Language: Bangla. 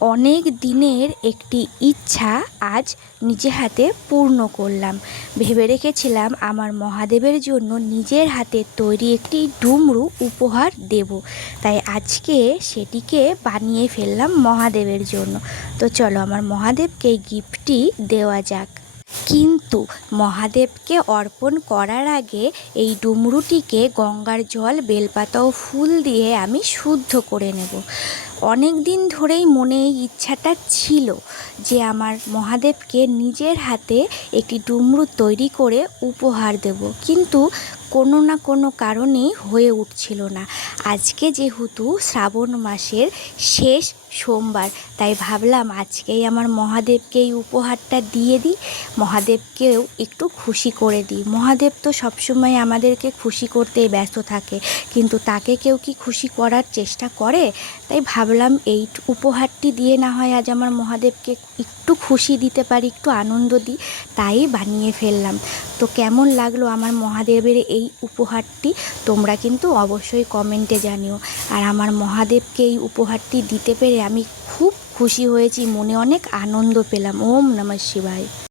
অনেক দিনের একটি ইচ্ছা আজ নিজে হাতে পূর্ণ করলাম। ভেবে রেখেছিলাম আমার মহাদেবের জন্য নিজের হাতে তৈরি একটি ডুমরু উপহার দেব। তাই আজকে সেটিকে বানিয়ে ফেললাম মহাদেবের জন্য। তো চলো আমার মহাদেবকে গিফটটি দেওয়া যাক। কিন্তু মহাদেবকে অর্পণ করার আগে এই ডুমরুটিকে গঙ্গার জল, বেলপাতা ও ফুল দিয়ে আমি শুদ্ধ করে নেব। অনেক দিন ধরেই মনে এই ইচ্ছাটা ছিল যে আমার মহাদেবকে নিজের হাতে একটি ডুমরু তৈরি করে উপহার দেব, কিন্তু কোনো না কোনো কারণেই হয়ে উঠছিল না। আজকে যেহেতু শ্রাবণ মাসের শেষ সোমবার, তাই ভাবলাম আজকেই আমার মহাদেবকে এই উপহারটা দিয়ে দিই, মহাদেবকেও একটু খুশি করে দিই। মহাদেব তো সবসময় আমাদেরকে খুশি করতেই ব্যস্ত থাকে, কিন্তু তাকে কেউ কি খুশি করার চেষ্টা করে? তাই ভাবলাম এই উপহারটি দিয়ে না হয় আজ আমার মহাদেবকে একটু খুশি দিতে পারি, একটু আনন্দ দিই, তাই বানিয়ে ফেললাম। তো কেমন লাগলো আমার মহাদেবের এই উপহারটি তোমরা কিন্তু অবশ্যই কমেন্টে জানিও। আর আমার মহাদেবকে এই উপহারটি দিতে পেরে আমি খুব খুশি হয়েছি, মনে অনেক আনন্দ পেলাম। ওম নমঃ শিবায়।